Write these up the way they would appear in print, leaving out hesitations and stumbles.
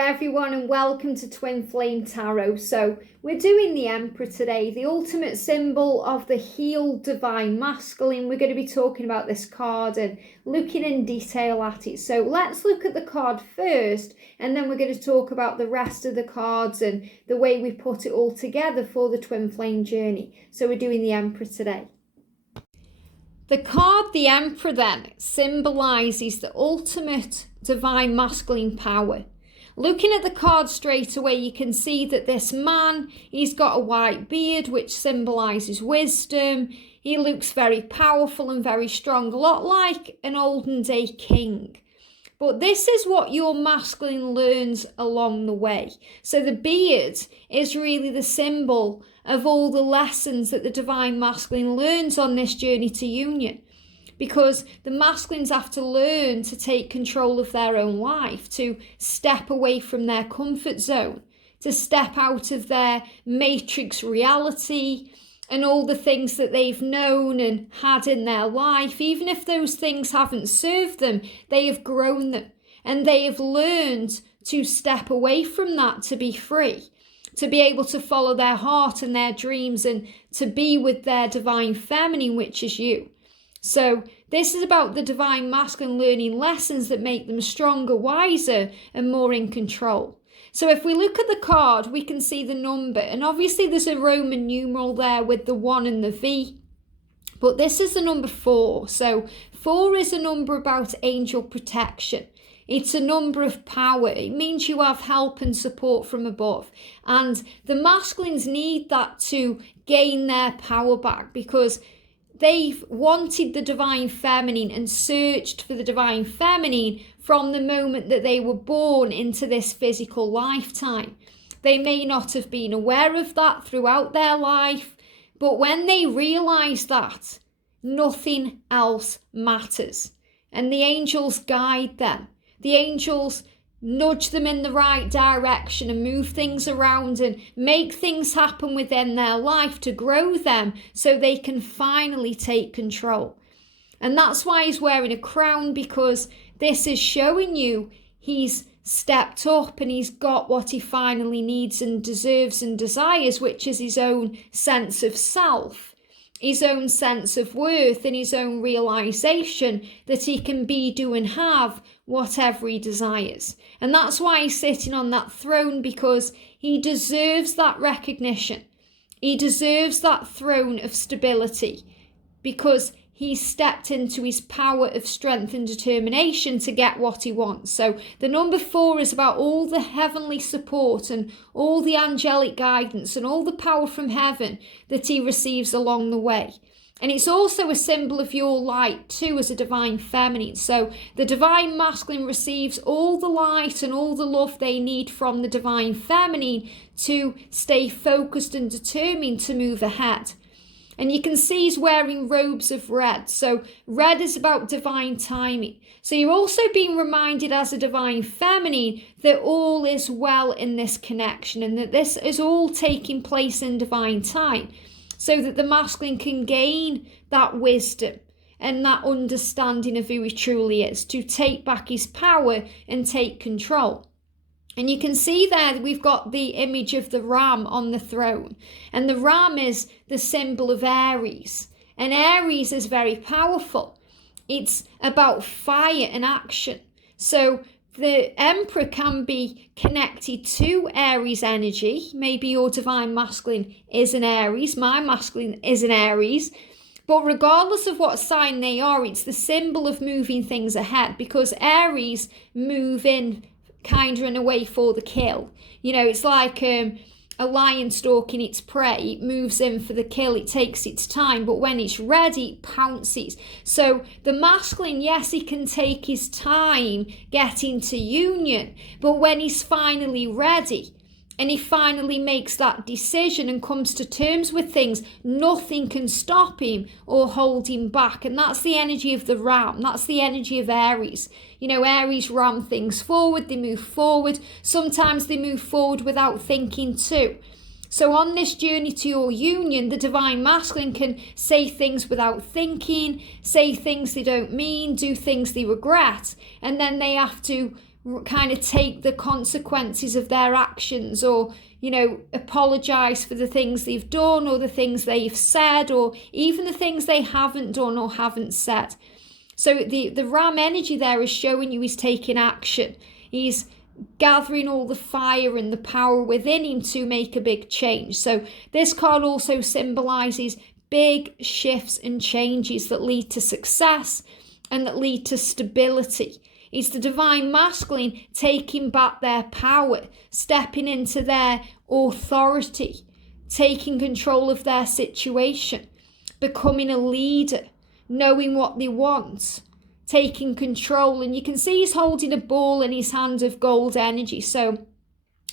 everyone, and welcome to Twin Flame Tarot. So we're doing the Emperor today, the ultimate symbol of the healed divine masculine. We're going to be talking about this card and looking in detail at it. So let's look at the card first, and then we're going to talk about the rest of the cards and the way we put it all together for the Twin Flame journey. So we're doing the Emperor today. The card, the Emperor, then symbolises the ultimate divine masculine power. Looking at the card straight away, you can see that this man, he's got a white beard, which symbolises wisdom. He looks very powerful and very strong, a lot like an olden day king. But this is what your masculine learns along the way. So the beard is really the symbol of all the lessons that the divine masculine learns on this journey to union. Because the masculines have to learn to take control of their own life, to step away from their comfort zone, to step out of their matrix reality and all the things that they've known and had in their life. Even if those things haven't served them, they have grown them and they have learned to step away from that, to be free, to be able to follow their heart and their dreams and to be with their divine feminine, which is you. So this is about the divine masculine learning lessons that make them stronger, wiser, and more in control. So if we look at the card, we can see the number. And obviously there's a Roman numeral there with the 1 and the V. But this is the number 4. So 4 is a number about angel protection. It's a number of power. It means you have help and support from above. And the masculines need that to gain their power back, because they've wanted the divine feminine and searched for the divine feminine from the moment that they were born into this physical lifetime. They may not have been aware of that throughout their life, but when they realise that, nothing else matters. And the angels guide them. The angels nudge them in the right direction and move things around and make things happen within their life to grow them so they can finally take control. And that's why he's wearing a crown, because this is showing you he's stepped up and he's got what he finally needs and deserves and desires, which is his own sense of self, his own sense of worth, and his own realisation that he can be, do and have whatever he desires. And that's why he's sitting on that throne, because he deserves that recognition. He deserves that throne of stability, because he's stepped into his power of strength and determination to get what he wants. So the number 4 is about all the heavenly support and all the angelic guidance and all the power from heaven that he receives along the way. And it's also a symbol of your light too, as a divine feminine. So the divine masculine receives all the light and all the love they need from the divine feminine to stay focused and determined to move ahead. And you can see he's wearing robes of red. So red is about divine timing. So you're also being reminded as a divine feminine that all is well in this connection and that this is all taking place in divine time, so that the masculine can gain that wisdom and that understanding of who he truly is, to take back his power and take control. And you can see there that we've got the image of the ram on the throne. And the ram is the symbol of Aries. And Aries is very powerful. It's about fire and action. So the Emperor can be connected to Aries energy. Maybe your divine masculine is an Aries. My masculine is an Aries. But regardless of what sign they are, it's the symbol of moving things ahead, because Aries move in kind of in a way for the kill. You know, it's like a lion stalking its prey. It moves in for the kill. It takes its time, but when it's ready, it pounces. So the masculine, yes, he can take his time getting to union, but when he's finally ready and he finally makes that decision and comes to terms with things, nothing can stop him or hold him back. And that's the energy of the ram. That's the energy of Aries. You know, Aries ram things forward. They move forward. Sometimes they move forward without thinking too. So on this journey to your union, the divine masculine can say things without thinking, say things they don't mean, do things they regret, and then they have to kind of take the consequences of their actions, or apologize for the things they've done or the things they've said, or even the things they haven't done or haven't said. So the Ram energy there is showing you he's taking action. He's gathering all the fire and the power within him to make a big change. So this card also symbolizes big shifts and changes that lead to success and that lead to stability. It's the divine masculine taking back their power, stepping into their authority, taking control of their situation, becoming a leader, knowing what they want, taking control. And you can see he's holding a ball in his hand of gold energy. So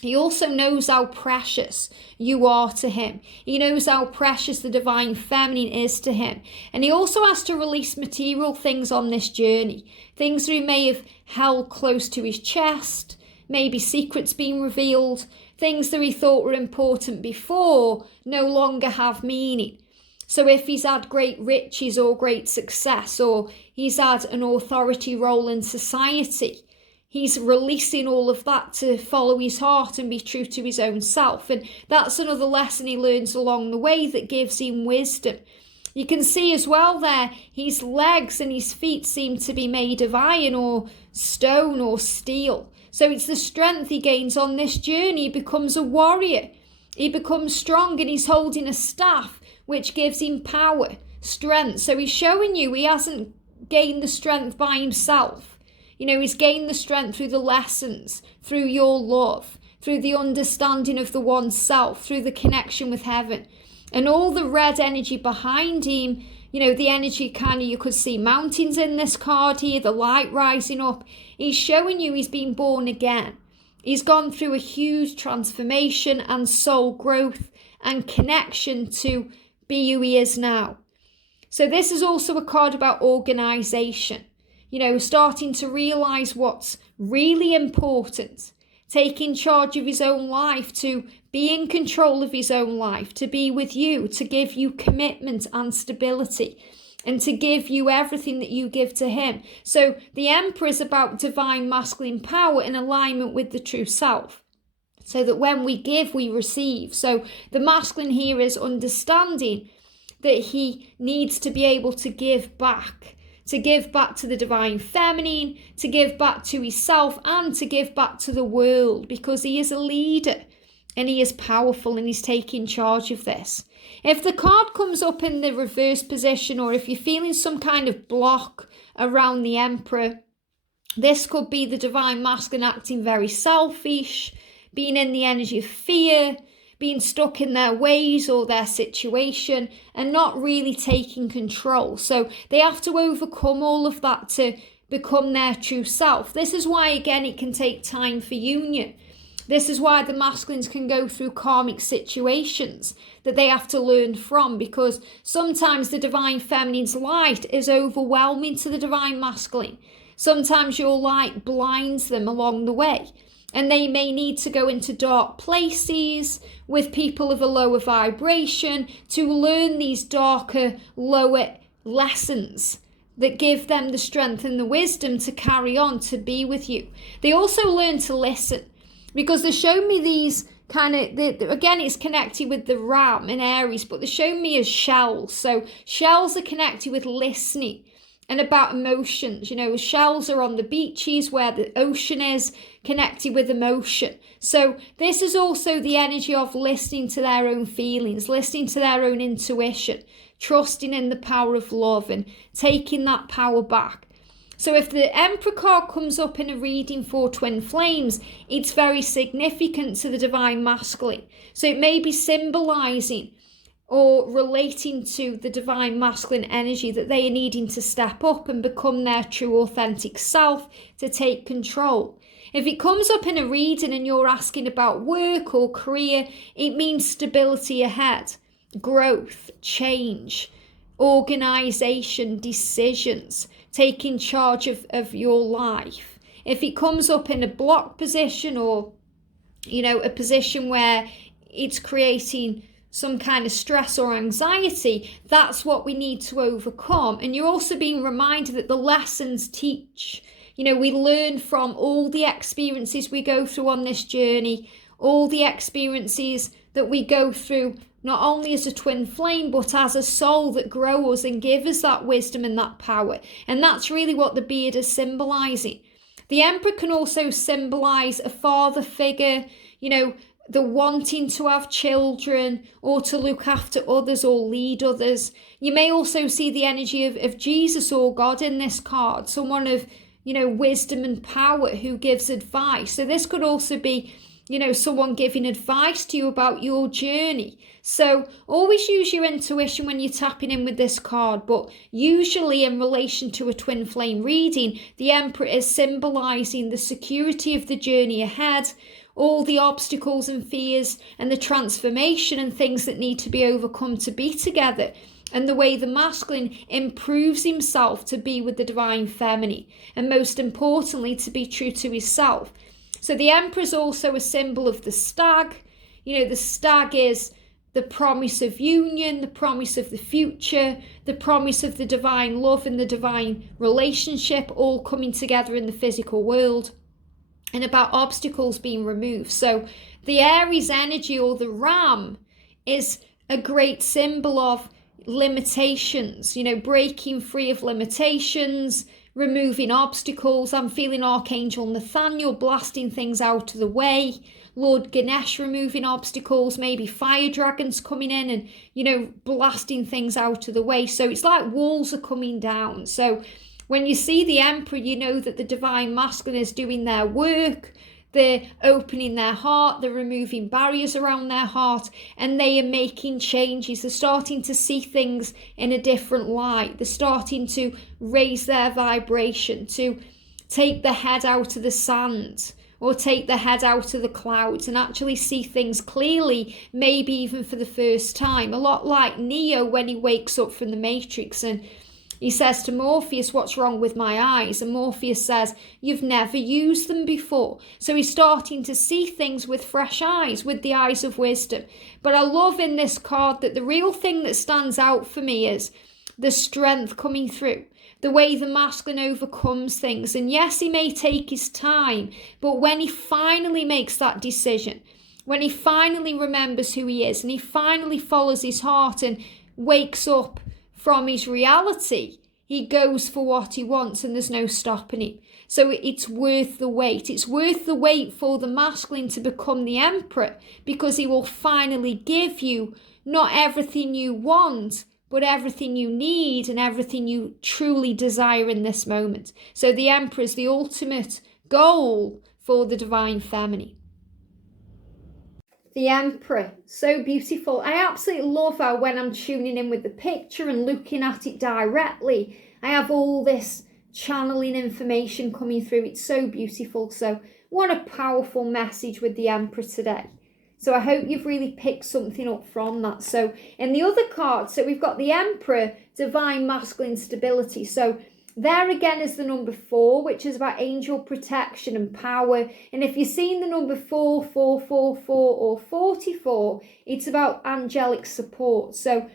he also knows how precious you are to him. He knows how precious the divine feminine is to him. And he also has to release material things on this journey. Things that he may have held close to his chest, maybe secrets being revealed, things that he thought were important before no longer have meaning. So if he's had great riches or great success, or he's had an authority role in society, he's releasing all of that to follow his heart and be true to his own self. And that's another lesson he learns along the way that gives him wisdom. You can see as well there, his legs and his feet seem to be made of iron or stone or steel. So it's the strength he gains on this journey. He becomes a warrior. He becomes strong, and he's holding a staff which gives him power, strength. So he's showing you he hasn't gained the strength by himself. He's gained the strength through the lessons, through your love, through the understanding of the oneself, through the connection with heaven. And all the red energy behind him, the energy you could see mountains in this card here, the light rising up. He's showing you he's been born again. He's gone through a huge transformation and soul growth and connection to be who he is now. So this is also a card about organization. Starting to realize what's really important, taking charge of his own life, to be in control of his own life, to be with you, to give you commitment and stability, and to give you everything that you give to him. So the Emperor is about divine masculine power in alignment with the true self, so that when we give, we receive. So the masculine here is understanding that he needs to be able to give back to the divine feminine, to give back to himself, and to give back to the world, because he is a leader and he is powerful and he's taking charge of this. If the card comes up in the reverse position, or if you're feeling some kind of block around the Emperor, this could be the divine masculine acting very selfish, being in the energy of fear, being stuck in their ways or their situation and not really taking control. So they have to overcome all of that to become their true self. This is why, again, it can take time for union. This is why the masculines can go through karmic situations that they have to learn from, because sometimes the divine feminine's light is overwhelming to the divine masculine. Sometimes your light blinds them along the way, and they may need to go into dark places with people of a lower vibration to learn these darker, lower lessons that give them the strength and the wisdom to carry on, to be with you. They also learn to listen, because they show me these again, it's connected with the Ram in Aries, but they show me as shells. So shells are connected with listening and about emotions. Shells are on the beaches where the ocean is, connected with emotion. So this is also the energy of listening to their own feelings, listening to their own intuition, trusting in the power of love and taking that power back. So if the Emperor card comes up in a reading for twin flames, it's very significant to the divine masculine. So it may be symbolizing or relating to the divine masculine energy that they are needing to step up and become their true authentic self, to take control. If it comes up in a reading and you're asking about work or career, it means stability ahead, growth, change, organization, decisions, taking charge of your life. If it comes up in a block position, or a position where it's creating some kind of stress or anxiety, that's what we need to overcome. And you're also being reminded that the lessons teach. we learn from all the experiences we go through on this journey, all the experiences that we go through, not only as a twin flame, but as a soul that grows and gives us that wisdom and that power. And that's really what the beard is symbolizing. The Emperor can also symbolize a father figure, the wanting to have children or to look after others or lead others. You may also see the energy of Jesus or God in this card, someone of, wisdom and power who gives advice. So this could also be, someone giving advice to you about your journey. So always use your intuition when you're tapping in with this card, but usually in relation to a twin flame reading, the Emperor is symbolizing the security of the journey ahead, all the obstacles and fears and the transformation and things that need to be overcome to be together, and the way the masculine improves himself to be with the divine feminine, and most importantly, to be true to himself. So the Emperor is also a symbol of the stag. The stag is the promise of union, the promise of the future, the promise of the divine love and the divine relationship all coming together in the physical world, and about obstacles being removed. So the Aries energy, or the ram, is a great symbol of limitations, breaking free of limitations, removing obstacles. I'm feeling Archangel Nathaniel blasting things out of the way, Lord Ganesh removing obstacles, maybe fire dragons coming in and, blasting things out of the way. So it's like walls are coming down. So when you see the Emperor, you know that the divine masculine is doing their work. They're opening their heart, they're removing barriers around their heart, and they are making changes. They're starting to see things in a different light. They're starting to raise their vibration, to take the head out of the sand or take the head out of the clouds and actually see things clearly, maybe even for the first time. A lot like Neo when he wakes up from the Matrix and he says to Morpheus, "What's wrong with my eyes?" And Morpheus says, "You've never used them before." So he's starting to see things with fresh eyes, with the eyes of wisdom. But I love in this card that the real thing that stands out for me is the strength coming through, the way the masculine overcomes things. And yes, he may take his time, but when he finally makes that decision, when he finally remembers who he is and he finally follows his heart and wakes up from his reality, he goes for what he wants and there's no stopping him. So it's worth the wait. It's worth the wait for the masculine to become the Emperor, because he will finally give you not everything you want, but everything you need and everything you truly desire in this moment. So the Emperor is the ultimate goal for the divine feminine. The Emperor, so beautiful. I absolutely love how when I'm tuning in with the picture and looking at it directly, I have all this channeling information coming through. It's so beautiful. So what a powerful message with the Emperor today. So I hope you've really picked something up from that. So in the other card, so we've got the Emperor, divine masculine stability. So there again is the number 4, which is about angel protection and power. And if you're seeing the number 4, 444 or 44, it's about angelic support. So,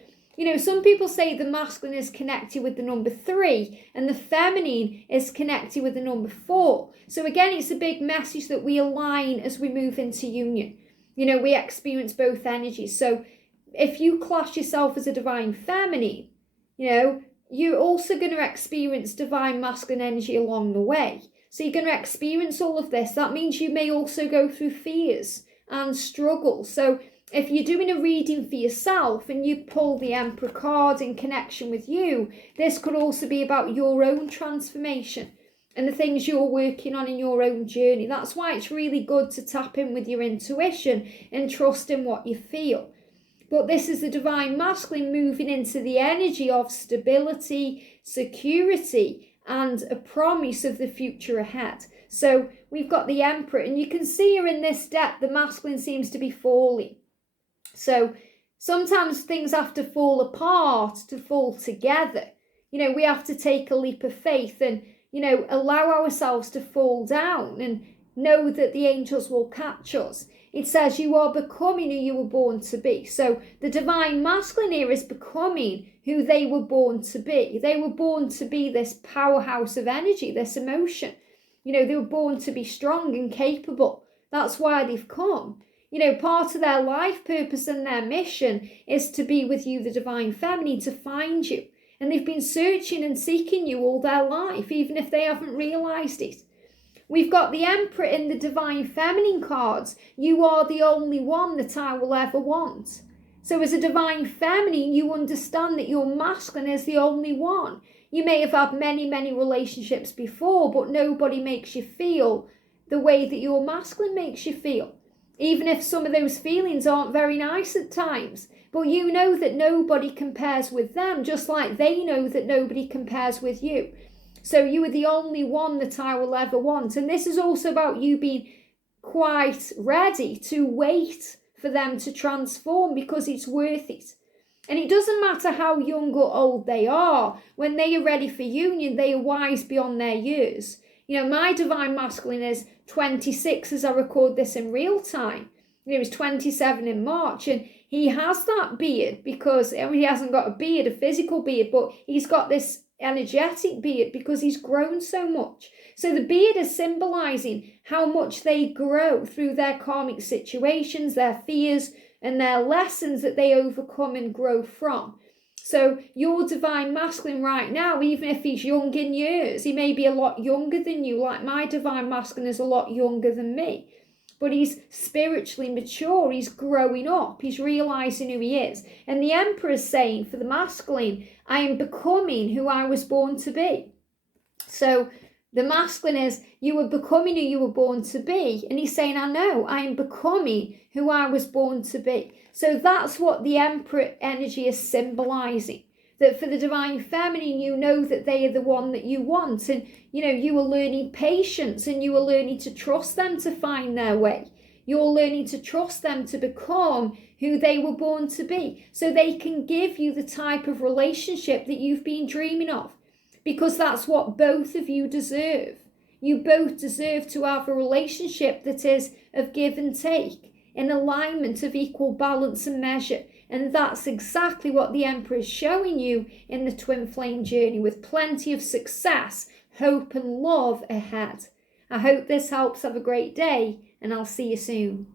some people say the masculine is connected with the number 3 and the feminine is connected with the number 4. So again, it's a big message that we align as we move into union. We experience both energies. So if you class yourself as a divine feminine, you're also going to experience divine masculine energy along the way. So you're going to experience all of this. That means you may also go through fears and struggles. So if you're doing a reading for yourself and you pull the Emperor card in connection with you, this could also be about your own transformation and the things you're working on in your own journey. That's why it's really good to tap in with your intuition and trust in what you feel. But this is the divine masculine moving into the energy of stability, security, and a promise of the future ahead. So we've got the Emperor, and you can see here in this deck, the masculine seems to be falling. So sometimes things have to fall apart to fall together. We have to take a leap of faith and, allow ourselves to fall down and know that the angels will catch us. It says you are becoming who you were born to be. So the divine masculine here is becoming who they were born to be. They were born to be this powerhouse of energy, this emotion. You know, they were born to be strong and capable. That's why they've come. You know, part of their life purpose and their mission is to be with you, the divine feminine, to find you. And they've been searching and seeking you all their life, even if they haven't realised it. We've got the Emperor in the divine feminine cards. You are the only one that I will ever want. So as a divine feminine, you understand that your masculine is the only one. You may have had many, many relationships before, but nobody makes you feel the way that your masculine makes you feel. Even if some of those feelings aren't very nice at times. But you know that nobody compares with them, just like they know that nobody compares with you. So you are the only one that I will ever want. And this is also about you being quite ready to wait for them to transform, because it's worth it. And it doesn't matter how young or old they are. When they are ready for union, they are wise beyond their years. You know, my divine masculine is 26 as I record this in real time. You know, he's 27 in March, and he has that beard because, I mean, he hasn't got a beard, a physical beard, but he's got this energetic beard because he's grown so much. So the beard is symbolizing how much they grow through their karmic situations, their fears, and their lessons that they overcome and grow from. So your divine masculine right now, even if he's young in years, he may be a lot younger than you, like my divine masculine is a lot younger than me. But he's spiritually mature, he's growing up, he's realising who he is. And the Emperor is saying for the masculine, I am becoming who I was born to be. So the masculine is, you were becoming who you were born to be. And he's saying, I know, I am becoming who I was born to be. So that's what the Emperor energy is symbolising. That for the divine feminine, you know that they are the one that you want. And, you know, you are learning patience and you are learning to trust them to find their way. You're learning to trust them to become who they were born to be. So they can give you the type of relationship that you've been dreaming of. Because that's what both of you deserve. You both deserve to have a relationship that is of give and take, in alignment of equal balance and measure. And that's exactly what the Emperor is showing you in the twin flame journey, with plenty of success, hope and love ahead. I hope this helps. Have a great day, and I'll see you soon.